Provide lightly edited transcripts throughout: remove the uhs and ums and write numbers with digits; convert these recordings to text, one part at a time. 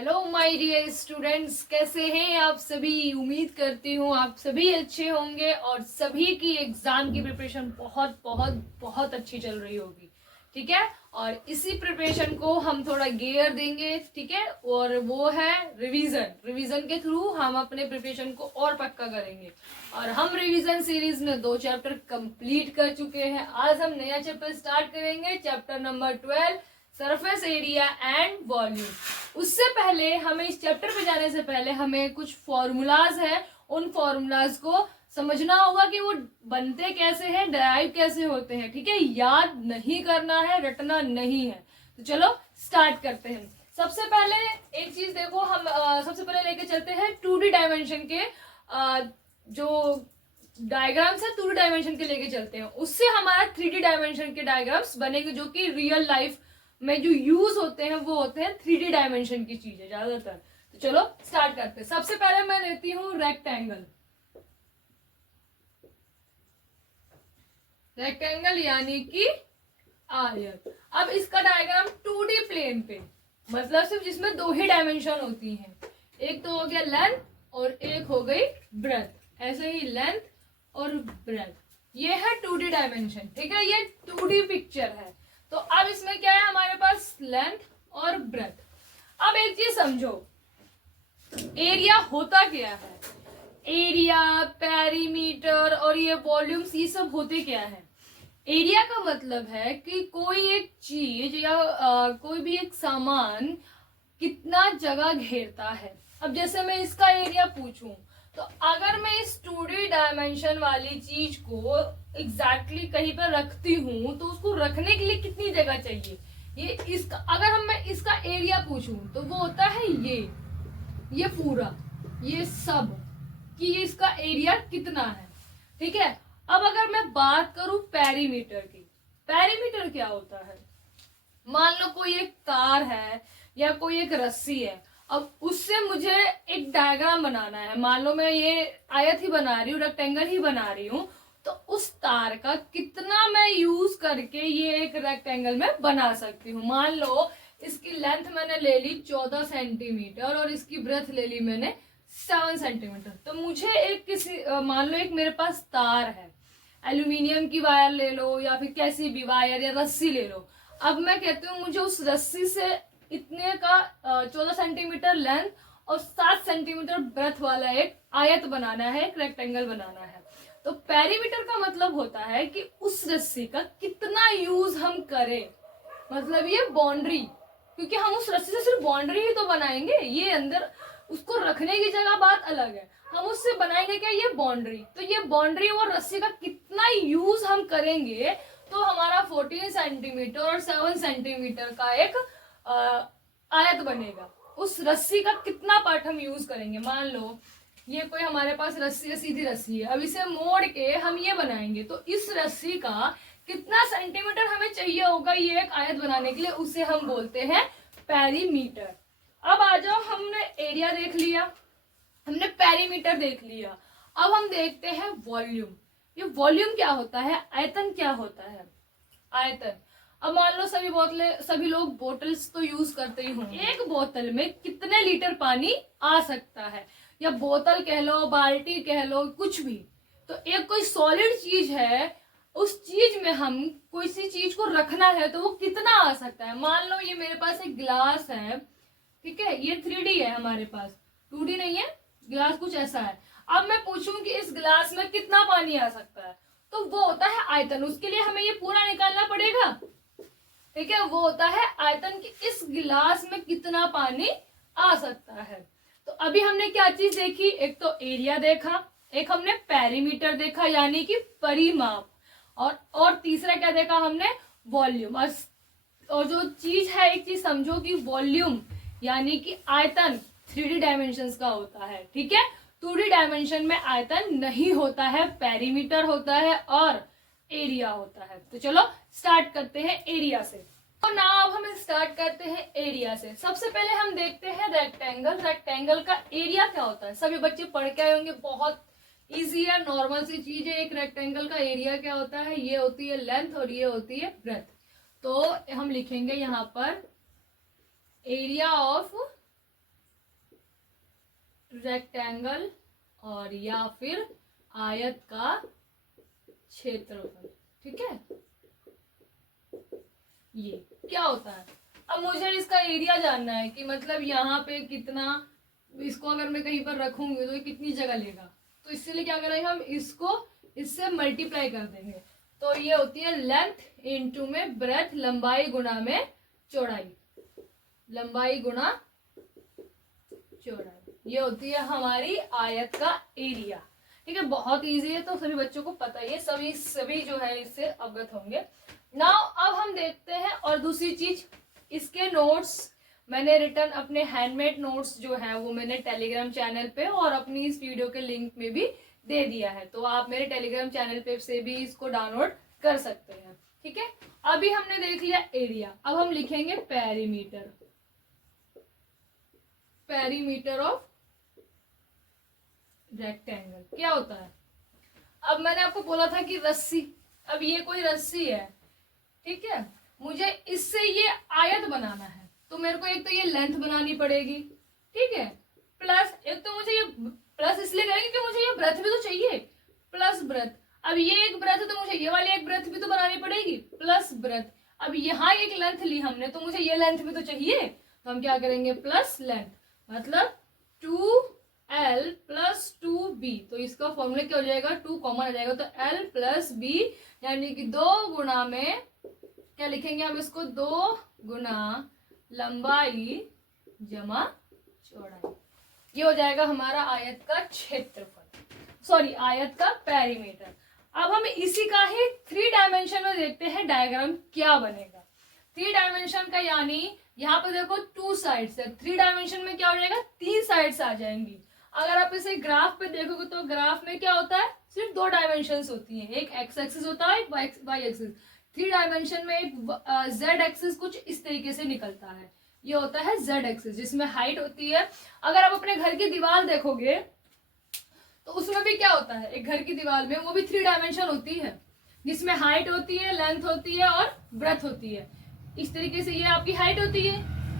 Hello my dear students, कैसे हैं आप सभी। उम्मीद करती हूँ आप सभी अच्छे होंगे और सभी की एग्जाम की प्रिपरेशन बहुत बहुत बहुत अच्छी चल रही होगी। ठीक है, और इसी प्रिपरेशन को हम थोड़ा गियर देंगे। ठीक है, और वो है रिवीजन। रिवीजन के थ्रू हम अपने प्रिपरेशन को और पक्का करेंगे। और हम रिवीजन सीरीज में 2 चैप्टर कंप्लीट कर चुके हैं। आज हम नया चैप्टर स्टार्ट करेंगे, chapter number 12, surface area and volume. उससे पहले हमें इस चैप्टर पे जाने से पहले हमें कुछ फॉर्मूलाज है, उन फॉर्मूलाज को समझना होगा कि वो बनते कैसे हैं, डराइव कैसे होते हैं। ठीक है, याद नहीं करना है, रटना नहीं है। तो चलो स्टार्ट करते हैं। सबसे पहले एक चीज देखो, हम सबसे पहले लेके चलते हैं 2D डायमेंशन के जो डायग्राम्स है, 2D डायमेंशन के लेके चलते हैं। उससे हमारा 3D डायमेंशन के डायग्राम्स बनेंगे, जो कि रियल लाइफ में जो यूज होते हैं वो होते हैं 3D डायमेंशन की चीजें ज्यादातर। तो चलो स्टार्ट करते हैं। सबसे पहले मैं लेती हूँ रेक्टेंगल। रेक्टेंगल यानी कि आयत। अब इसका डायग्राम 2D प्लेन पे, मतलब सिर्फ जिसमें 2 ही डायमेंशन होती हैं। एक तो हो गया लेंथ और एक हो गई ब्रेथ। ऐसे ही लेंथ और ब्रेथ, ये है 2D डायमेंशन। ठीक है, ये 2D पिक्चर है। तो अब इसमें क्या है, हमारे पास लेंथ और ब्रेथ। अब एक चीज समझो, एरिया होता क्या है। एरिया, पेरीमीटर और ये वॉल्यूम्स, ये सब होते क्या है। एरिया का मतलब है कि कोई एक चीज या कोई भी एक सामान कितना जगह घेरता है। अब जैसे मैं इसका एरिया पूछूं, तो अगर मैं इस 2D डायमेंशन वाली चीज को एग्जैक्टली कहीं पर रखती हूँ, तो उसको रखने के लिए कितनी जगह चाहिए। ये इसका अगर मैं इसका एरिया पूछूं, तो वो होता है ये पूरा, ये सब, कि इसका एरिया कितना है। ठीक है, अब अगर मैं बात करूं पेरीमीटर की, पेरीमीटर क्या होता है। मान लो कोई एक तार है या कोई एक रस्सी है, अब उससे मुझे एक डायग्राम बनाना है। मान लो मैं ये आयत ही बना रही हूँ, रेक्टेंगल ही बना रही हूँ, तो उस तार का कितना मैं यूज करके ये एक रेक्टेंगल में बना सकती हूँ। मान लो इसकी लेंथ मैंने ले ली 14 सेंटीमीटर और इसकी ब्रेथ ले ली मैंने 7 सेंटीमीटर। तो मुझे एक मान लो एक मेरे पास तार है, एल्यूमिनियम की वायर ले लो या फिर कैसी भी वायर या रस्सी ले लो। अब मैं कहती हूँ मुझे उस रस्सी से इतने का 14 सेंटीमीटर लेंथ और 7 सेंटीमीटर ब्रेथ वाला एक आयत बनाना है, एक रेक्टेंगल बनाना है। तो पेरीमीटर का मतलब होता है कि उस रस्सी का कितना यूज हम करें, मतलब ये बाउंड्री, क्योंकि हम उस रस्सी से सिर्फ बाउंड्री ही तो बनाएंगे, ये अंदर उसको रखने की जगह बात अलग है। हम उससे बनाएंगे क्या, ये बाउंड्री। तो ये बाउंड्री और रस्सी का कितना यूज हम करेंगे, तो हमारा 14 सेंटीमीटर और 7 सेंटीमीटर का एक आयत बनेगा। उस रस्सी का कितना पार्ट हम यूज करेंगे। मान लो ये कोई हमारे पास रस्सी है, सीधी रस्सी है, अब इसे मोड़ के हम ये बनाएंगे, तो इस रस्सी का कितना सेंटीमीटर हमें चाहिए होगा ये एक आयत बनाने के लिए, उसे हम बोलते हैं पेरीमीटर। अब आ जाओ, हमने एरिया देख लिया, हमने पेरीमीटर देख लिया। अब हम देखते हैं वॉल्यूम। ये वॉल्यूम क्या होता है, आयतन क्या होता है। आयतन, अब मान लो सभी लोग बोतल्स तो यूज करते ही होंगे। एक बोतल में कितने लीटर पानी आ सकता है, या बोतल कह लो, बाल्टी कह लो, कुछ भी। तो एक कोई सॉलिड चीज है, उस चीज में हम कोई सी चीज को रखना है, तो वो कितना आ सकता है। मान लो ये मेरे पास एक गिलास है, ठीक है, ये 3D है हमारे पास, 2D नहीं है। गिलास कुछ ऐसा है। अब मैं पूछूं कि इस गिलास में कितना पानी आ सकता है, तो वो होता है आयतन। उसके लिए हमें ये पूरा निकालना पड़ेगा। ठीक है, वो होता है आयतन कि इस गिलास में कितना पानी आ सकता है। तो अभी हमने क्या चीज देखी, एक तो एरिया देखा, एक हमने पेरीमीटर देखा यानी कि परिमाप, और तीसरा क्या देखा हमने, वॉल्यूम। और जो चीज है, एक चीज समझो कि वॉल्यूम यानी कि आयतन 3D डायमेंशन का होता है। ठीक है, 2D डायमेंशन में आयतन नहीं होता है, पेरीमीटर होता है और एरिया होता है। तो चलो स्टार्ट करते हैं एरिया से। तो ना अब हम स्टार्ट करते हैं एरिया से। सबसे पहले हम देखते हैं रेक्टेंगल। रेक्टेंगल का एरिया क्या होता है, सभी बच्चे पढ़ के आए होंगे, बहुत इजी है, नॉर्मल सी चीज है। एक रेक्टेंगल का एरिया क्या होता है, ये होती है लेंथ और ये होती है ब्रेथ। तो हम लिखेंगे यहाँ पर एरिया ऑफ रेक्टेंगल और या फिर आयत का क्षेत्रफल। ठीक है, ये क्या होता है। अब मुझे इसका एरिया जानना है कि मतलब यहाँ पे कितना, इसको अगर मैं कहीं पर रखूंगी तो ये कितनी जगह लेगा। तो इसलिए क्या करेंगे हम, इसको इससे मल्टीप्लाई कर देंगे। तो ये होती है लेंथ इनटू में ब्रेथ, लंबाई गुना में चौड़ाई, लंबाई गुना चौड़ाई, ये होती है हमारी आयत का एरिया। ठीक है, बहुत इजी है, तो सभी बच्चों को पता ही है, सभी जो है इससे अवगत होंगे। नाउ अब हम देखते हैं और दूसरी चीज, इसके नोट्स मैंने रिटर्न अपने हैंडमेड नोट्स जो है वो मैंने टेलीग्राम चैनल पे और अपनी इस वीडियो के लिंक में भी दे दिया है, तो आप मेरे टेलीग्राम चैनल पे से भी इसको डाउनलोड कर सकते हैं। ठीक है, अभी हमने देख लिया एरिया, अब हम लिखेंगे पेरीमीटर, पेरीमीटर ऑफ रेक्टेंगल क्या होता है। अब मैंने आपको बोला था कि रस्सी, अब ये कोई रस्सी है, ठीक है, मुझे इससे ये आयत बनाना है, तो मेरे को एक तो ये लेंथ बनानी पड़ेगी, ठीक है, प्लस एक तो मुझे ये प्लस इसलिए करेंगे कि मुझे ये ब्रेथ भी तो चाहिए, प्लस ब्रेथ। अब ये एक ब्रेथ है तो मुझे ये वाली एक ब्रेथ भी तो बनानी पड़ेगी, प्लस ब्रेथ। अब यहाँ एक लेंथ ली हमने तो मुझे ये लेंथ भी तो चाहिए, तो हम क्या करेंगे, प्लस लेंथ, मतलब 2L प्लस 2B। तो इसका फॉर्मूला क्या हो जाएगा, 2 कॉमन आ जाएगा, तो L प्लस B, यानी कि 2 गुना में क्या लिखेंगे हम इसको, 2 गुना लंबाई जमा चौड़ाई, ये हो जाएगा हमारा आयत का क्षेत्रफल, सॉरी आयत का पेरीमीटर। अब हम इसी का ही 3 डायमेंशन में देखते हैं डायग्राम क्या बनेगा। 3 डायमेंशन का यानी यहाँ पे देखो 2 साइड्स है, 3 डायमेंशन में क्या हो जाएगा, 3 साइड्स आ जाएंगी। अगर आप इसे ग्राफ पे देखोगे तो ग्राफ में क्या होता है, सिर्फ 2 डायमेंशंस होती है, एक एक्स एक्सिस होता है, एक वाई एक्सिस। 3 डायमेंशन में एक जेड एक्सिस कुछ इस तरीके से निकलता है, ये होता है जेड एक्सिस, जिसमें हाइट होती है। अगर आप अपने घर की दीवार देखोगे तो उसमें भी क्या होता है, एक घर की दीवार में वो भी 3 डायमेंशन होती है, जिसमें हाइट होती है, लेंथ होती है और ब्रेथ होती है। इस तरीके से ये आपकी हाइट होती है,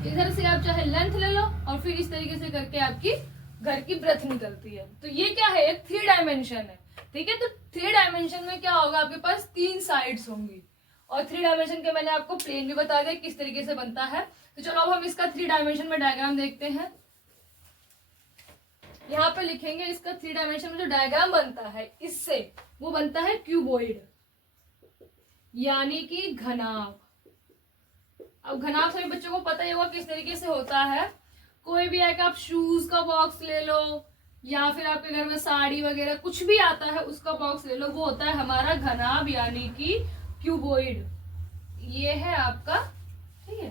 इधर से आप चाहे लेंथ ले लो और फिर इस तरीके से करके आपकी घर की ब्रेथ निकलती है। तो ये क्या है, एक 3 डायमेंशन है। ठीक है, तो 3 डायमेंशन में क्या होगा, आपके पास 3 साइड्स होंगी, और 3 डायमेंशन के मैंने आपको प्लेन भी बता दिया किस तरीके से बनता है। तो चलो अब हम इसका 3 डायमेंशन में डायग्राम देखते हैं। यहाँ पे लिखेंगे इसका 3 डायमेंशन में जो डायग्राम बनता है, इससे वो बनता है क्यूबॉइड, यानी कि घनाभ। अब घनाभ सभी बच्चों को पता ही होगा किस तरीके से होता है। कोई भी है कि आप शूज का बॉक्स ले लो, या फिर आपके घर में साड़ी वगैरह कुछ भी आता है उसका बॉक्स ले लो, वो होता है हमारा घनाभ, यानी कि क्यूबॉइड। ये है आपका, ठीक है,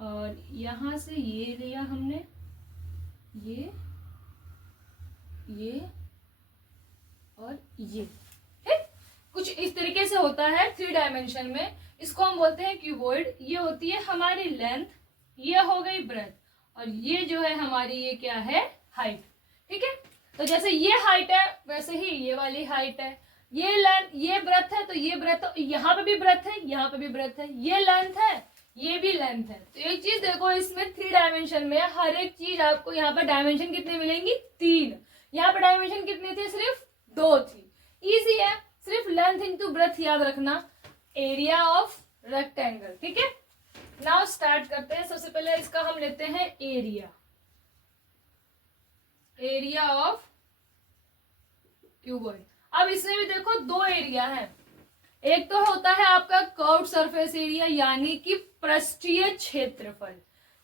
और यहां से ये लिया हमने, ये और ये, ठीक, कुछ इस तरीके से होता है 3 डायमेंशन में। इसको हम बोलते हैं क्यूबॉइड। ये होती है हमारी लेंथ, ये हो गई ब्रेथ, और ये जो है हमारी ये क्या है, हाइट। ठीक है, तो जैसे ये हाइट है वैसे ही ये वाली हाइट है, ये लेंथ, ये ब्रेथ है, तो ये ब्रेथ, यहाँ पे भी ब्रेथ है, यहाँ पे भी ब्रेथ है, ये लेंथ है, ये भी लेंथ है। तो एक चीज देखो, इसमें 3 डायमेंशन में हर एक चीज आपको यहाँ पे डायमेंशन कितने मिलेंगी, 3। यहाँ पे डायमेंशन कितनी थी, सिर्फ 2 थी। इजी है, सिर्फ लेंथ इंटू ब्रेथ याद रखना, एरिया ऑफ रेक्टेंगल। ठीक है, नाउ स्टार्ट करते हैं। सबसे पहले इसका हम लेते हैं एरिया, एरिया ऑफ क्यूबॉइड। अब इसमें भी देखो 2 एरिया है, एक तो होता है आपका कर्व्ड सरफेस एरिया, यानी कि पृष्ठीय क्षेत्रफल,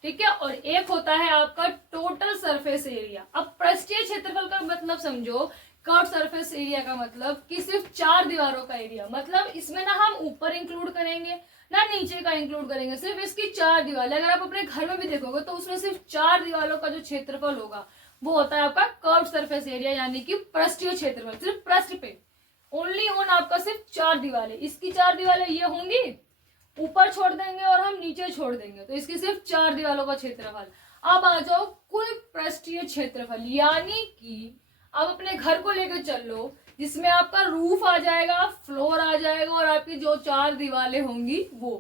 ठीक है, और एक होता है आपका टोटल सरफेस एरिया। अब पृष्ठीय क्षेत्रफल का मतलब समझो, कर्व्ड सरफेस एरिया का मतलब कि सिर्फ 4 दीवारों का एरिया, मतलब इसमें ना हम ऊपर इंक्लूड करेंगे ना नीचे का इंक्लूड करेंगे, सिर्फ इसकी 4 दीवारें। अगर आप अपने घर में भी देखोगे तो उसमें सिर्फ 4 दीवारों का जो क्षेत्रफल होगा वो होता है आपका कर्व्ड सरफेस एरिया, यानी कि पृष्ठीय क्षेत्रफल। सिर्फ पृष्ठ पे ओनली ऑन आपका सिर्फ 4 दीवारें, इसकी 4 दीवारें ये होंगी, ऊपर छोड़ देंगे और हम नीचे छोड़ देंगे, तो इसकी सिर्फ 4 दीवारों का क्षेत्रफल। अब आ जाओ कुल पृष्ठीय क्षेत्रफल, यानी कि अब अपने घर को लेकर चल लो, जिसमें आपका रूफ आ जाएगा, फ्लोर आ जाएगा, और आपकी जो 4 दीवारें होंगी वो,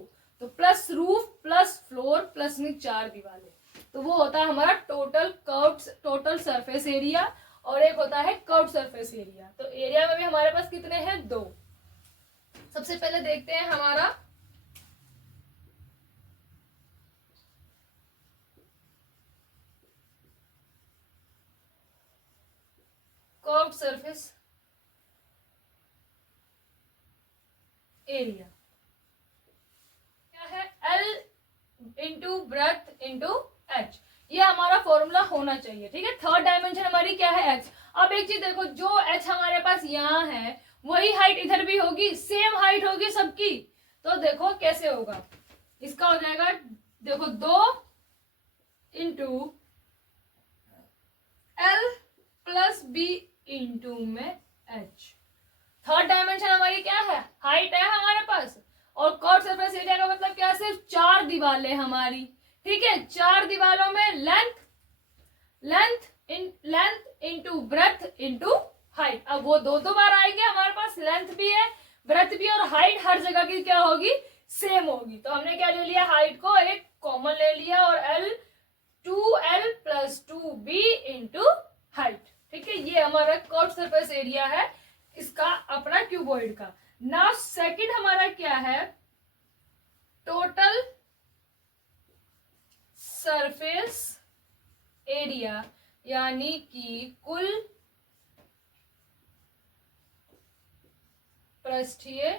तो plus roof plus floor plus में 4 दीवारें, तो वो होता है हमारा टोटल सरफेस एरिया, और एक होता है कर्व्ड सरफेस एरिया। तो एरिया में भी हमारे पास कितने हैं, 2। सबसे पहले देखते हैं हमारा कर्व्ड सरफेस एरिया क्या है, L into breadth into H. ये हमारा फॉर्मूला होना चाहिए, ठीक है। थर्ड डायमेंशन हमारी क्या है, एच। अब एक चीज देखो, जो एच हमारे पास यहाँ है वही हाइट इधर भी होगी, सेम हाइट होगी सबकी। तो देखो कैसे होगा, इसका हो जाएगा, देखो 2 into L plus B into में एच। थर्ड डायमेंशन हमारी क्या है, हाइट है हमारे पास, और कर्व्ड सरफेस एरिया का मतलब क्या है, सिर्फ 4 दीवारें हमारी, ठीक है। 4 दीवारों में length into breadth into height. अब वो दो बार आएंगे, हमारे पास लेंथ भी है, ब्रेथ भी, और हाइट हर जगह की क्या होगी, सेम होगी। तो हमने क्या ले लिया, हाइट को एक कॉमन ले लिया, और L 2L plus 2B into height, ठीक है। ये हमारा कर्व्ड सरफेस एरिया है इसका अपना क्यूबॉइड का। नाउ सेकंड हमारा क्या है, टोटल सरफेस एरिया, यानी कि कुल पृष्ठीय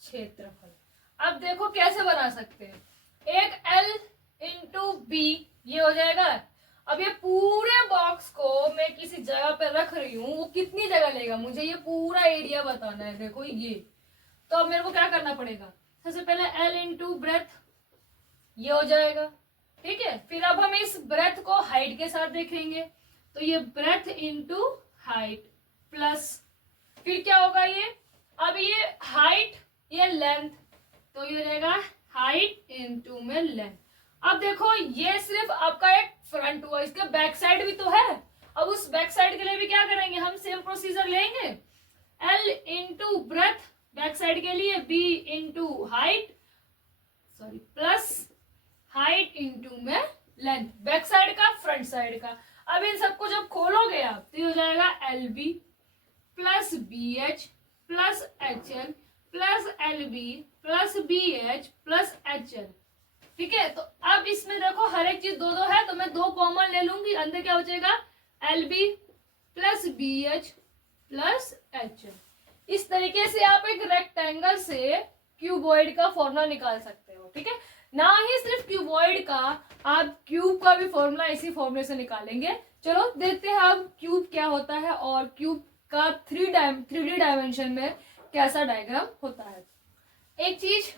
क्षेत्रफल। अब देखो कैसे बना सकते हैं, एक L इंटू बी, ये हो जाएगा। अब ये पूरे बॉक्स को मैं किसी जगह पे रख रही हूँ, वो कितनी जगह लेगा, मुझे ये पूरा एरिया बताना है। देखो ये, तो अब मेरे को क्या करना पड़ेगा, सबसे पहले L इंटू ब्रेथ, ये हो जाएगा, ठीक है। फिर अब हम इस ब्रेथ को हाइट के साथ देखेंगे, तो ये ब्रेथ इंटू हाइट प्लस, फिर क्या होगा ये, अब ये हाइट, ये लेंथ, तो ये रहेगा हाइट इंटू में लेंथ। अब देखो ये सिर्फ आपका एक फ्रंट हुआ, इसके बैक साइड भी तो है। अब उस बैक साइड के लिए भी क्या करेंगे, हम सेम प्रोसीजर लेंगे, L into breadth back side के लिए, B into height, sorry plus height into में लेंथ, बैक साइड का फ्रंट साइड का। अब इन सबको जब खोलोगे आप, तो ये हो जाएगा LB plus BH plus HL plus LB plus BH plus HL, ठीक है। तो अब इसमें देखो हर एक चीज 2 है, तो मैं 2 कॉमन ले लूंगी, अंदर क्या बचेगा, LB plus BH plus HL। इस तरीके से आप एक रेक्टेंगल से क्यूबॉइड का फॉर्मूला निकाल सकते हो, ठीक है। ना ही सिर्फ क्यूबॉइड का, आप क्यूब का भी फॉर्मूला इसी फॉर्मूले से निकालेंगे। चलो देखते हैं अब क्यूब क्या होता है, और क्यूब का 3D डायमेंशन में कैसा डायग्राम होता है। एक चीज,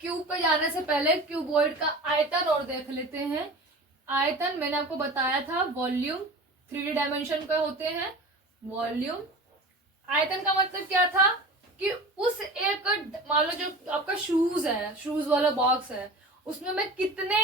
क्यूब पे जाने से पहले क्यूबॉइड का आयतन और देख लेते हैं। आयतन मैंने आपको बताया था, वॉल्यूम 3D डायमेंशन का होते हैं वॉल्यूम। आयतन का मतलब क्या था कि उस एक, मान लो जो आपका शूज है, शूज वाला बॉक्स है, उसमें मैं कितने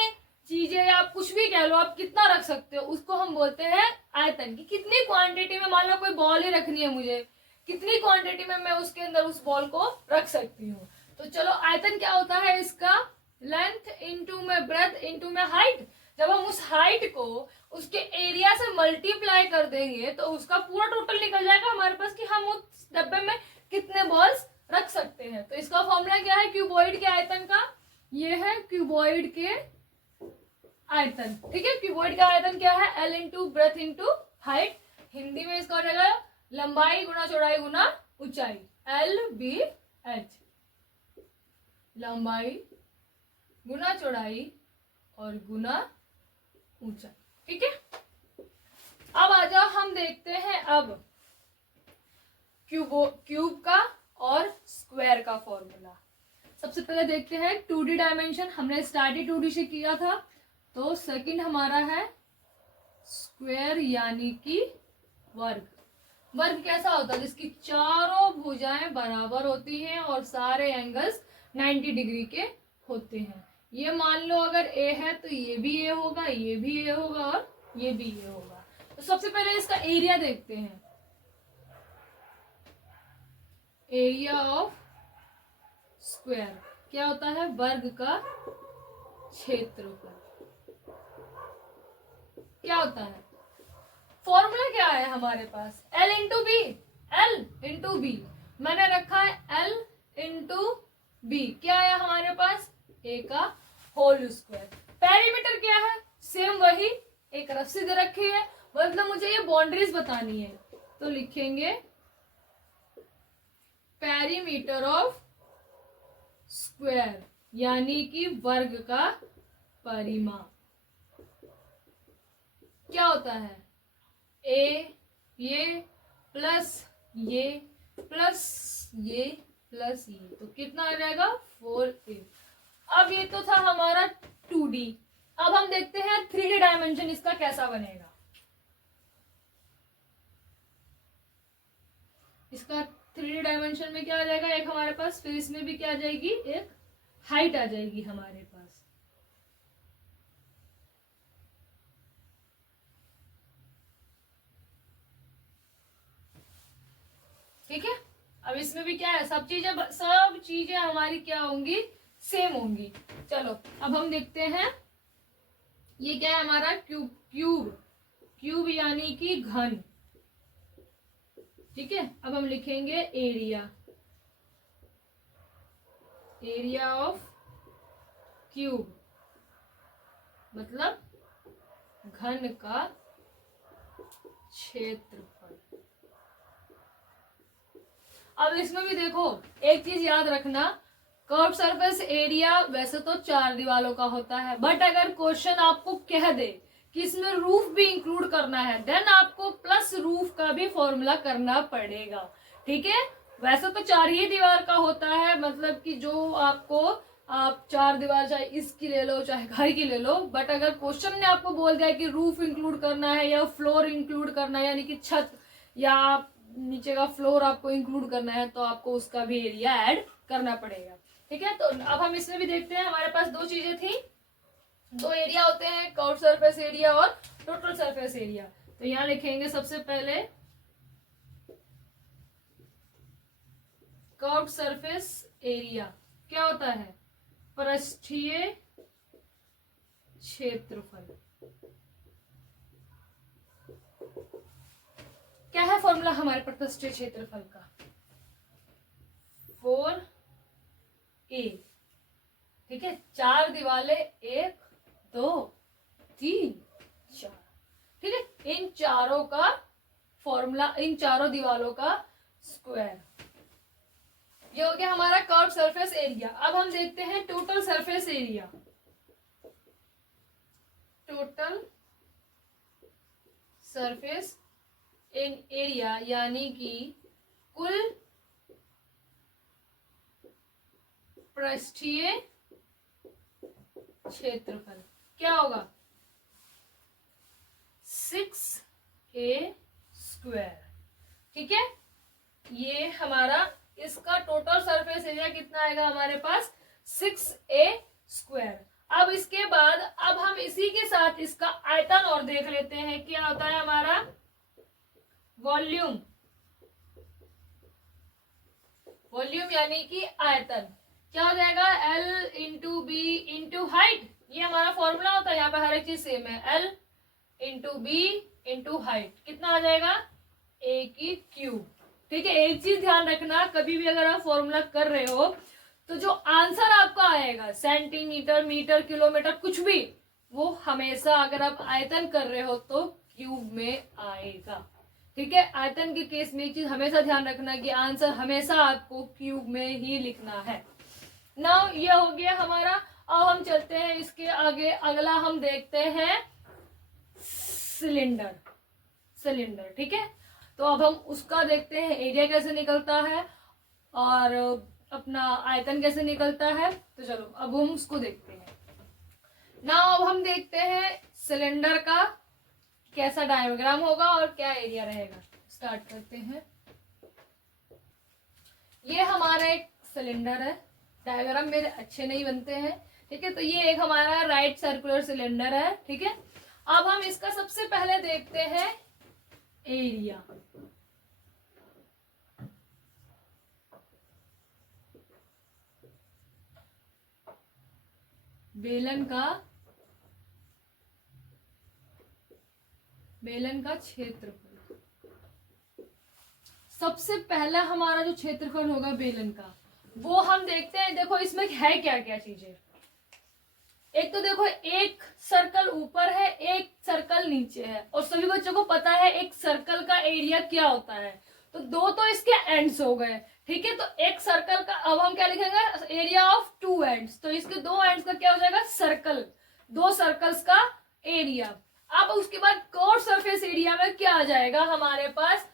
चीजें, या आप कुछ भी कह लो, आप कितना रख सकते हो, उसको हम बोलते हैं आयतन। की कितनी क्वांटिटी में, मान लो कोई बॉल ही रखनी है मुझे, कितनी क्वांटिटी में मैं उसके अंदर उस बॉल को रख सकती हूँ। तो चलो आयतन क्या होता है इसका, लेंथ इंटू में ब्रेथ इंटू में हाइट। जब हम उस हाइट को उसके एरिया से मल्टीप्लाई कर देंगे, तो उसका पूरा टोटल निकल जाएगा हमारे पास कि हम उस डब्बे में कितने बॉल्स रख सकते हैं। तो इसका फॉर्मूला क्या है क्यूबॉइड के आयतन का, ये है क्यूबॉइड के आयतन, ठीक है। क्यूबॉइड का आयतन क्या है, L into breadth into height. Hindi में इसका हो जाएगा लंबाई गुना चौड़ाई गुना ऊंचाई, LBH। लंबाई गुना चौड़ाई और गुना ऊंचाई, ठीक है। अब आ जाओ हम देखते हैं अब क्यूब का और स्क्वायर का फॉर्मूला। सबसे पहले देखते हैं 2D डायमेंशन, हमने स्टार्ट ही 2D से किया था। तो सेकंड हमारा है स्क्वायर, यानी कि वर्ग। वर्ग कैसा होता है, जिसकी चारों भुजाएं बराबर होती हैं और सारे एंगल्स 90 डिग्री के होते हैं। ये मान लो अगर A है तो ये भी A होगा, ये भी A होगा और ये भी A होगा। तो सबसे पहले इसका एरिया देखते हैं, एरिया ऑफ स्क्वायर क्या होता है, वर्ग का क्षेत्रफल। क्या होता है? फॉर्मूला क्या है हमारे पास? L into B, L into B, मैंने रखा है L इंटू बी, क्या आया हमारे पास? A का होल स्क्वायर। पेरीमीटर क्या है? सेम वही, एक रस्सी दे रखी है, मतलब मुझे ये बाउंड्रीज बतानी है, तो लिखेंगे पेरीमीटर ऑफ स्क्वायर, यानी कि वर्ग का परिमाप। क्या होता है? ए ये प्लस ये प्लस ये प्लस ये, तो कितना आ जाएगा? 4a। अब ये तो था हमारा 2D। अब हम देखते हैं 3D डायमेंशन इसका कैसा बनेगा। इसका 3D डायमेंशन में क्या आ जाएगा? एक हमारे पास फेस में भी क्या आ जाएगी? एक हाइट आ जाएगी हमारे पास। ठीक है, अब इसमें भी क्या है? सब चीजें हमारी क्या होंगी? सेम होंगी। चलो अब हम देखते हैं, ये क्या है हमारा? क्यूब, क्यूब, क्यूब यानी कि घन। ठीक है, अब हम लिखेंगे एरिया, एरिया ऑफ क्यूब, मतलब घन का क्षेत्रफल। अब इसमें भी देखो, एक चीज याद रखना, कर्व सरफेस एरिया वैसे तो 4 दीवारों का होता है, बट अगर क्वेश्चन आपको कह दे कि इसमें रूफ भी इंक्लूड करना है, देन आपको प्लस रूफ का भी फॉर्मूला करना पड़ेगा। ठीक है, वैसे तो 4 ही दीवार का होता है, मतलब कि जो आपको, आप 4 दीवार चाहे इसकी ले लो चाहे घर की ले लो, बट अगर क्वेश्चन ने आपको बोल दिया कि रूफ इंक्लूड करना है या फ्लोर इंक्लूड करना है, यानी कि छत या नीचे का फ्लोर आपको इंक्लूड करना है, तो आपको उसका भी एरिया ऐड करना पड़ेगा। ठीक है, तो अब हम इसमें भी देखते हैं, हमारे पास 2 चीजें थी, 2 एरिया होते हैं, कर्व सरफेस एरिया और टोटल सरफेस एरिया। तो यहां लिखेंगे सबसे पहले कर्व सरफेस एरिया क्या होता है? पृष्ठीय क्षेत्रफल। क्या है फॉर्मूला हमारे पृष्ठीय क्षेत्रफल का? 4a। ठीक है, 4 दीवारें, 1 2 3 4। ठीक है, इन चारों का फॉर्मूला, इन चारों दीवारों का स्क्वायर, ये हो गया हमारा कर्व सरफेस एरिया। अब हम देखते हैं total surface area, total surface in area, यानी कि कुल पृष्ठीय क्षेत्रफल। क्या होगा? 6a square. ठीक है, ये हमारा, इसका टोटल सरफेस एरिया कितना आएगा हमारे पास? 6a square. अब इसके बाद अब हम इसी के साथ इसका आयतन और देख लेते हैं, क्या होता है हमारा? वॉल्यूम, वॉल्यूम यानी कि आयतन। क्या हो जाएगा? L into B into height, ये हमारा फॉर्मूला होता है, यहाँ पे हर एक चीज सेम है। L into B into height, कितना आ जाएगा? A की क्यूब। ठीक है, एक चीज ध्यान रखना, कभी भी अगर आप फॉर्मूला कर रहे हो तो जो आंसर आपका आएगा, सेंटीमीटर, मीटर, किलोमीटर, कुछ भी, वो हमेशा अगर आप आयतन कर रहे हो तो क्यूब में आएगा। ठीक है, आयतन के केस में एक चीज हमेशा ध्यान रखना कि आंसर हमेशा आपको क्यूब में ही लिखना है। नाउ ये हो गया हमारा। अब हम चलते हैं इसके आगे, अगला हम देखते हैं सिलेंडर, सिलेंडर। ठीक है, तो अब हम उसका देखते हैं, एरिया कैसे निकलता है और अपना आयतन कैसे निकलता है। तो चलो अब हम उसको देखते हैं। नाउ अब हम देखते हैं सिलेंडर का कैसा डायग्राम होगा और क्या एरिया रहेगा। स्टार्ट करते हैं। ये हमारा एक सिलेंडर है, डायग्राम मेरे अच्छे नहीं बनते हैं। ठीक है, तो ये एक हमारा राइट सर्कुलर सिलेंडर है। ठीक है, अब हम इसका सबसे पहले देखते हैं एरिया। बेलन का बेलन का क्षेत्रफल। सबसे पहला हमारा जो क्षेत्रफल होगा बेलन का, वो हम देखते हैं। देखो इसमें है क्या क्या चीजें। एक तो देखो एक सर्कल ऊपर है, एक सर्कल नीचे है, और सभी बच्चों को पता है एक सर्कल का एरिया क्या होता है। तो दो तो इसके एंड्स हो गए, ठीक है। तो एक सर्कल का अब हम क्या लिखेंगे, एरिया ऑफ टू एंड्स। तो इसके दो एंड्स का क्या हो जाएगा, सर्कल, दो सर्कल्स का एरिया। अब उसके बाद कर्व सरफेस एरिया में क्या आ जाएगा हमारे पास,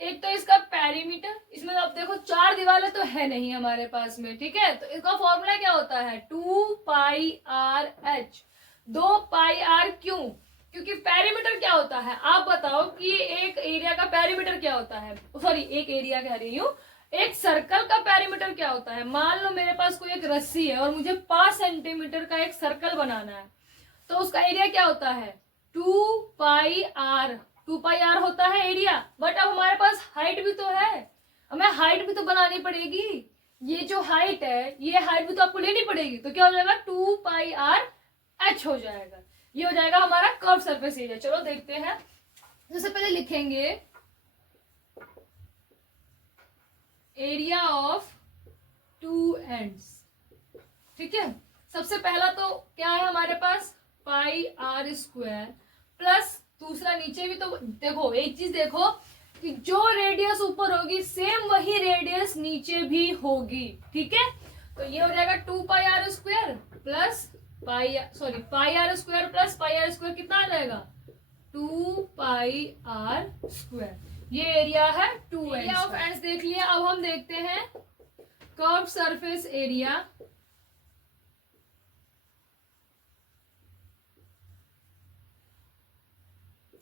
एक तो इसका पेरीमीटर। इसमें अब देखो चार दीवारें तो है नहीं हमारे पास में, ठीक है। तो इसका फॉर्मूला क्या होता है, 2πr/h। 2πr क्यों, क्योंकि पेरीमीटर क्या होता है, आप बताओ कि एक एरिया का पेरीमीटर क्या होता है। सॉरी, एक एरिया कह रही हूँ, एक सर्कल का पेरीमीटर क्या होता है। मान लो मेरे पास कोई एक रस्सी है और मुझे 5 सेंटीमीटर का एक सर्कल बनाना है, तो उसका एरिया क्या होता है, 2πr। 2πr होता है एरिया। बट अब हमारे पास हाइट भी तो है, हमें हाइट भी तो बनानी पड़ेगी। ये जो हाइट है, ये हाइट भी तो आपको लेनी पड़ेगी। तो क्या हो जाएगा, 2πr/h हो जाएगा। ये हो जाएगा हमारा कर्व सरफेस एरिया। चलो देखते हैं। सबसे पहले लिखेंगे एरिया ऑफ टू एंड्स, ठीक है। सबसे पहला तो क्या है हमारे पास, πr² प्लस दूसरा नीचे भी। तो देखो एक चीज देखो कि जो रेडियस ऊपर होगी सेम वही रेडियस नीचे भी होगी, ठीक है। तो ये हो जाएगा 2πr² plus πr² plus πr², कितना आ जाएगा, 2πr²। ये एरिया है टू एरिया ऑफ एंड्स देख लिया। अब हम देखते हैं कर्व सरफेस एरिया।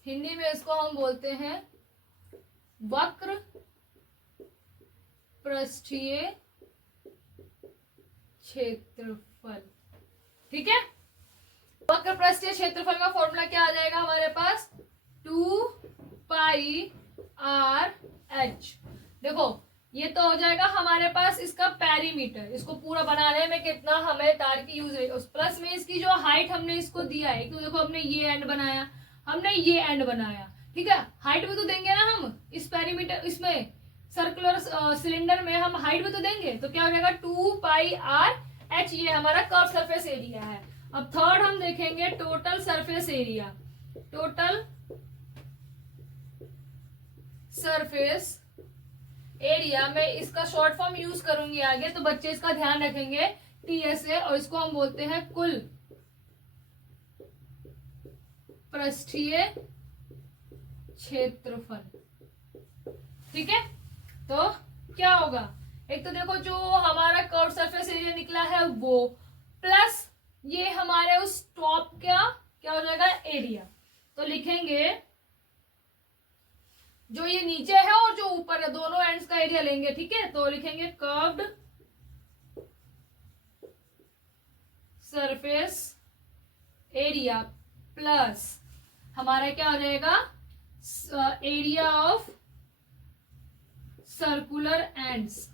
हिंदी में इसको हम बोलते हैं वक्र पृष्ठीय क्षेत्रफल, ठीक है। वक्र पृष्ठीय क्षेत्रफल का फॉर्मूला क्या आ जाएगा हमारे पास, 2πr/h। देखो ये तो हो जाएगा हमारे पास इसका पेरीमीटर। इसको पूरा बनाने में कितना हमें तार की यूज है, उस प्लस में इसकी जो हाइट हमने इसको दिया है। तो देखो हमने ये एंड बनाया, हमने ये एंड बनाया, ठीक है। हाइट भी तो देंगे ना हम इस पेरीमीटर, इसमें सर्कुलर सिलेंडर में हम हाइट भी तो देंगे। तो क्या हो जाएगा, 2πr/h। ये हमारा कर्व सरफेस एरिया है। अब थर्ड हम देखेंगे total surface area. Total surface area में इसका शॉर्ट फॉर्म यूज करूंगी आगे, तो बच्चे इसका ध्यान रखेंगे, TSA। और इसको हम बोलते हैं कुल पृष्ठीय क्षेत्रफल, ठीक है। तो क्या होगा, एक तो देखो जो हमारा कर्व सरफेस एरिया निकला है वो, प्लस ये हमारे उस टॉप का क्या हो जाएगा, एरिया। तो लिखेंगे जो ये नीचे है और जो ऊपर है दोनों एंड्स का एरिया लेंगे, ठीक है। तो लिखेंगे कर्व्ड सरफेस एरिया प्लस हमारा क्या हो जाएगा, एरिया ऑफ सर्कुलर एंड्स,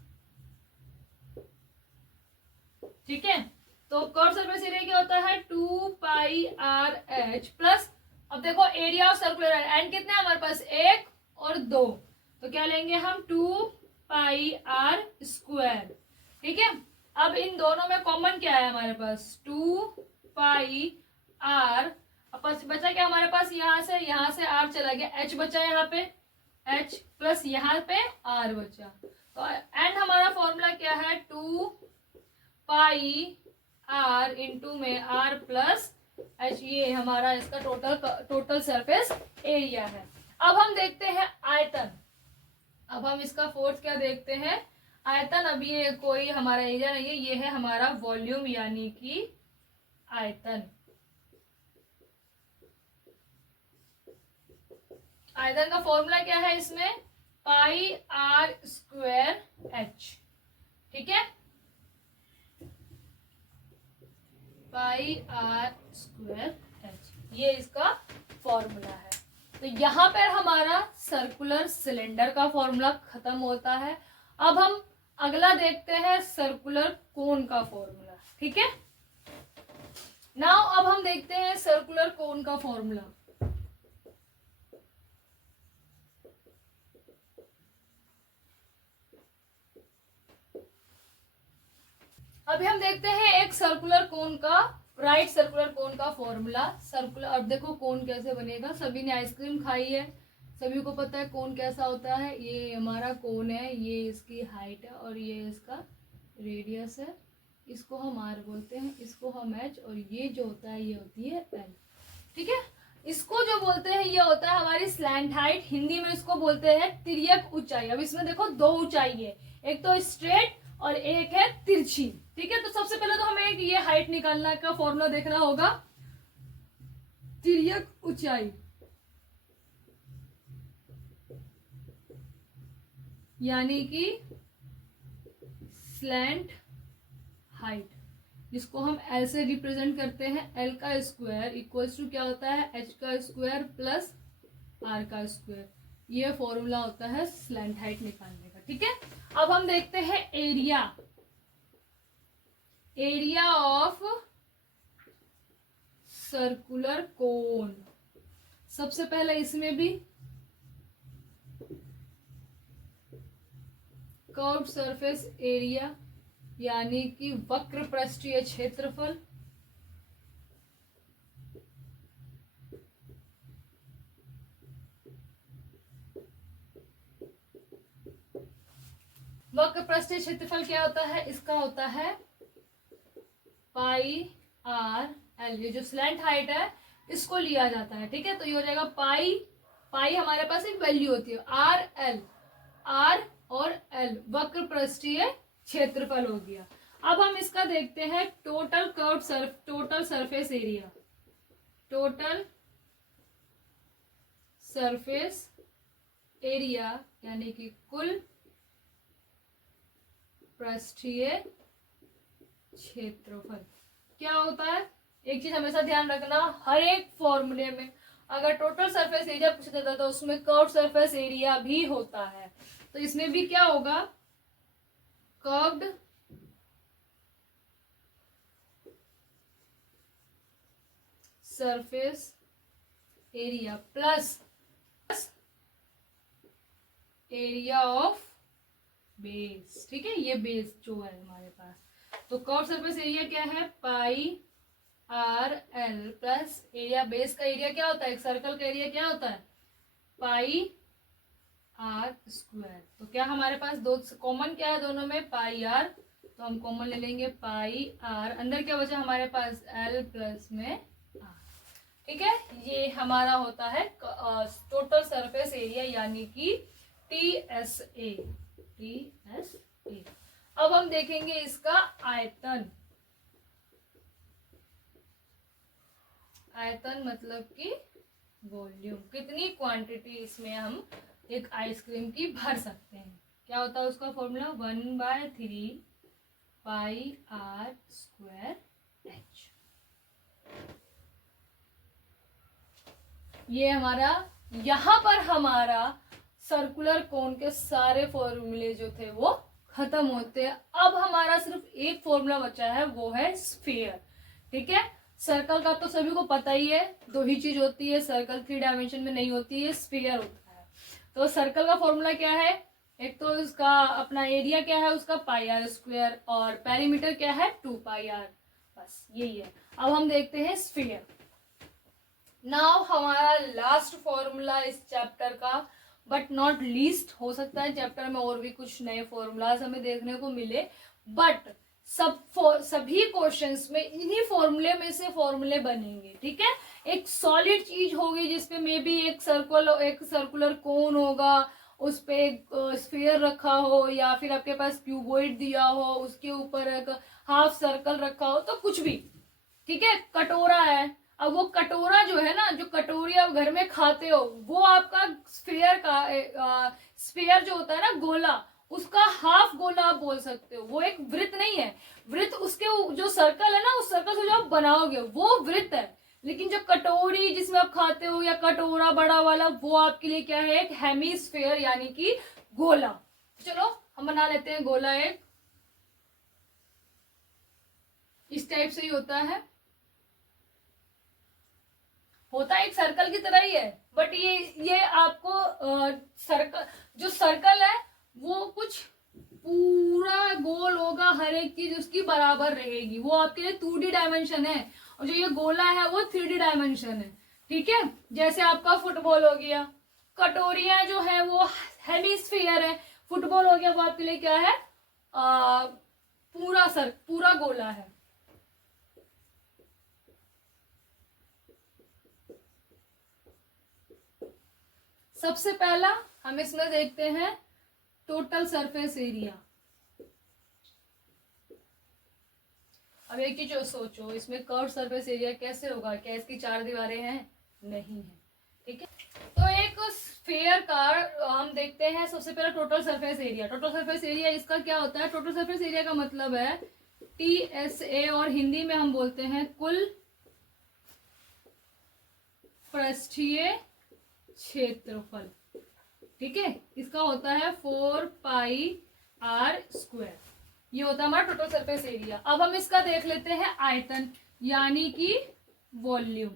ठीक है। तो कर्व सरफेस एरिया क्या होता है, 2πr/h प्लस, अब देखो एरिया ऑफ सर्कुलर एंड कितने हैं हमारे पास, एक और दो। तो क्या लेंगे हम, 2πr², ठीक है। अब इन दोनों में कॉमन क्या है हमारे पास, 2πr। अब बचा क्या हमारे पास, यहां से r चला गया, h बचा यहाँ पे, h प्लस यहाँ पे r बचा। तो एंड हमारा फॉर्मूला क्या है, 2πr इंटू में r प्लस h। ये हमारा इसका टोटल सरफेस एरिया है। अब हम देखते हैं आयतन। अब हम इसका फोर्थ क्या देखते हैं, आयतन। अब ये कोई हमारा एरिया नहीं है, ये है हमारा वॉल्यूम यानी कि आयतन। आयतन का फॉर्मूला क्या है इसमें, πr²h, ठीक है। πr²h ये इसका फॉर्मूला है। तो यहाँ पर हमारा सर्कुलर सिलेंडर का फॉर्मूला खत्म होता है। अब हम अगला देखते हैं सर्कुलर कोन का फॉर्मूला, ठीक है। नाउ अब हम देखते हैं सर्कुलर कोन का फॉर्मूला। अभी हम देखते हैं एक सर्कुलर कोन का, राइट सर्कुलर कोन का फॉर्मूला। सर्कुलर, अब देखो कोन कैसे बनेगा। सभी ने आइसक्रीम खाई है, सभी को पता है कोन कैसा होता है। ये हमारा कोन है, ये इसकी हाइट है और ये इसका रेडियस है। इसको हम आर बोलते हैं, इसको हम एच, और ये जो होता है ये होती है एल। ठीक है, इसको जो बोलते हैं ये होता है हमारी स्लैंट हाइट। हिंदी में इसको बोलते हैं तिर्यक ऊंचाई। अब इसमें देखो दो ऊंचाई है, एक तो स्ट्रेट और एक है तिरछी। ठीक है, तो सबसे पहले तो हमें एक ये हाइट निकालना का फॉर्मूला देखना होगा। तिर्यक ऊंचाई यानी कि स्लैंट हाइट, जिसको हम एल से रिप्रेजेंट करते हैं। एल का स्क्वायर इक्वल्स टू क्या होता है, एच का स्क्वायर प्लस आर का स्क्वायर। ये फॉर्मूला होता है स्लैंट हाइट निकालने का। ठीक है, अब हम देखते हैं area. Area of circular cone. सबसे पहले इसमें भी कर्व सरफेस एरिया यानी कि वक्र पृष्ठीय क्षेत्रफल, वक्र पृष्ठीय क्षेत्रफल क्या होता है, इसका होता है पाई आर एल। ये जो स्लैंट हाइट है इसको लिया जाता है। ठीक है, तो ये हो जाएगा पाई, पाई हमारे पास एक वैल्यू होती है, आर एल, आर और एल वक्र पृष्ठीय क्षेत्रफल हो गया। अब हम इसका देखते हैं total total surface area. Total surface area यानी कि कुल पृष्ठीय क्षेत्रफल क्या होता है। एक चीज हमेशा ध्यान रखना, हर एक फॉर्मूले में अगर टोटल सरफेस एरिया पूछा जाता है तो उसमें कर्व्ड सरफेस एरिया भी होता है। तो इसमें भी क्या होगा, curved surface area plus area of base. ठीक है, ये बेस जो है हमारे पास, तो कर्व सरफेस एरिया क्या है, pi R L plus area base का एरिया क्या होता है, एक सर्कल का एरिया क्या होता है, पाई आर स्क्वायर। तो क्या हमारे पास दो कॉमन क्या है दोनों में, पाई आर, तो हम कॉमन ले लेंगे पाई आर। अंदर क्या बचा हमारे पास, एल प्लस में आर। ठीक है, ये हमारा होता है टोटल सरफेस एरिया यानी कि T S A. T S A. अब हम देखेंगे इसका आयतन। आयतन मतलब कि वॉल्यूम, कितनी क्वांटिटी इसमें हम एक आइसक्रीम की भर सकते हैं। क्या होता है उसका formula, 1/3 pi R square H. ये हमारा, यहां पर हमारा सर्कुलर कोन के सारे फॉर्मूले जो थे वो खत्म होते हैं। अब हमारा सिर्फ एक फॉर्मूला बचा है, वो है स्फीयर। ठीक है, सर्कल का तो सभी को पता ही है, दो ही चीज होती है, सर्कल 3 डायमेंशन में नहीं होती है, स्फीयर होता है। तो सर्कल का फॉर्मूला क्या है, एक तो इसका अपना एरिया क्या है उसका पाई आर स्क्वायर, और पेरीमीटर क्या है 2 पाई आर, बस यही है। अब हम देखते हैं स्फीयर। नाउ हमारा लास्ट फॉर्मूला इस चैप्टर का, बट नॉट लीस्ट, हो सकता है चैप्टर में और भी कुछ नए फॉर्मूलाज हमें देखने को मिले, बट सभी क्वेश्चंस में इन्हीं फॉर्मूले में से फॉर्मूले बनेंगे। ठीक है, एक सॉलिड चीज होगी जिसपे मे बी एक सर्कुलर कोन होगा, उस पे एक स्फीयर रखा हो, या फिर आपके पास क्यूबॉइड दिया हो, उसके ऊपर एक हाफ सर्कल रखा हो, तो कुछ भी। ठीक है, कटोरा है, अब वो कटोरा जो है ना, जो कटोरी आप घर में खाते हो, वो आपका स्फीयर का स्फीयर जो होता है ना गोला, उसका हाफ गोला आप बोल सकते हो, वो एक वृत्त नहीं है। वृत्त उसके जो सर्कल है ना, उस सर्कल से जो आप बनाओगे वो वृत्त है, लेकिन जो कटोरी जिसमें आप खाते हो या कटोरा बड़ा वाला, वो आपके लिए क्या है, एक हेमीस्फीयर यानी कि गोला। चलो हम बना लेते हैं गोला। एक इस टाइप से ही होता है एक सर्कल की तरह ही है, बट ये आपको सर्कल, जो सर्कल है वो कुछ पूरा गोल होगा का हर एक चीज उसकी बराबर रहेगी। वो आपके लिए 2D डायमेंशन है और जो ये गोला है वो 3D डायमेंशन है। ठीक है, जैसे आपका फुटबॉल हो गया, कटोरियां जो है वो हेमिस्फीयर है, फुटबॉल हो गया वो आपके लिए क्या है, पूरा गोला है। सबसे पहला हम इसमें देखते हैं टोटल सरफेस एरिया। अब एक चीज सोचो, इसमें कर्व सरफेस एरिया कैसे होगा? क्या इसकी 4 दीवारें हैं? नहीं है। ठीक है, तो एक स्फीयर का हम देखते हैं सबसे पहले total surface area. Total surface area इसका क्या होता है? टोटल सरफेस एरिया का मतलब है TSA, और हिंदी में हम बोलते हैं कुल पृष्ठीय क्षेत्रफल। ठीक है, इसका होता है 4πr²। ये होता है हमारा टोटल सरफेस एरिया। अब हम इसका देख लेते हैं आयतन, यानी कि वॉल्यूम।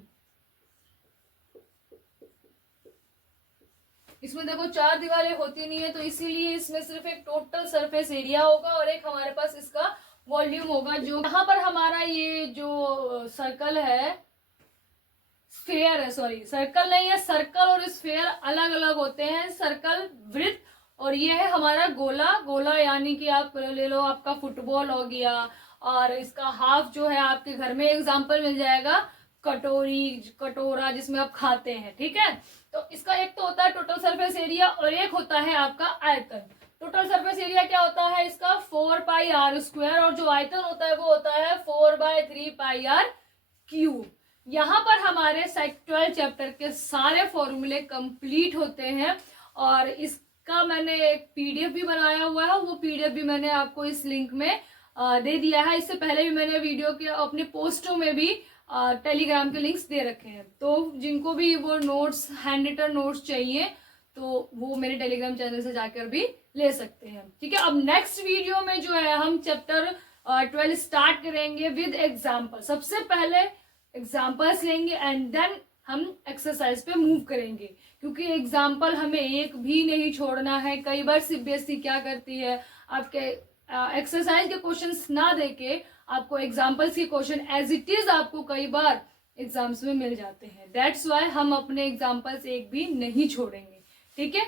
इसमें देखो 4 दीवारें होती नहीं है, तो इसीलिए इसमें सिर्फ एक टोटल सरफेस एरिया होगा और एक हमारे पास इसका वॉल्यूम होगा। जो यहाँ पर हमारा ये जो सर्कल है, स्फेयर है, सॉरी सर्कल नहीं है, सर्कल और स्फेयर अलग अलग होते हैं। सर्कल वृत्त, और ये है हमारा गोला। गोला यानी कि आप ले लो आपका फुटबॉल हो गया, और इसका हाफ जो है आपके घर में एग्जांपल मिल जाएगा कटोरा जिसमें आप खाते हैं। ठीक है, तो इसका एक तो होता है टोटल सरफेस एरिया और एक होता है आपका आयतन। टोटल सरफेस एरिया क्या होता है इसका? 4πr², और जो आयतन होता है वो होता है 4/3πr³। यहाँ पर हमारे 12 चैप्टर के सारे फॉर्मूले कंप्लीट होते हैं, और इसका मैंने एक PDF भी बनाया हुआ है। वो PDF भी मैंने आपको इस लिंक में दे दिया है। इससे पहले भी मैंने वीडियो के अपने पोस्टों में भी टेलीग्राम के लिंक्स दे रखे हैं, तो जिनको भी वो नोट्स, हैंड रिटन नोट्स चाहिए तो वो मेरे टेलीग्राम चैनल से जाकर भी ले सकते हैं। ठीक है, अब नेक्स्ट वीडियो में जो है हम चैप्टर 12 स्टार्ट करेंगे विद एग्जाम्पल। सबसे पहले एग्जाम्पल्स लेंगे एंड देन हम एक्सरसाइज पे मूव करेंगे, क्योंकि एग्जाम्पल हमें एक भी नहीं छोड़ना है। कई बार CBSE क्या करती है, आपके एक्सरसाइज के क्वेश्चंस ना देके आपको एग्जाम्पल्स के क्वेश्चन एज इट इज आपको कई बार एग्जाम्स में मिल जाते हैं। दैट्स वाई हम अपने एग्जाम्पल्स एक भी नहीं छोड़ेंगे। ठीक है।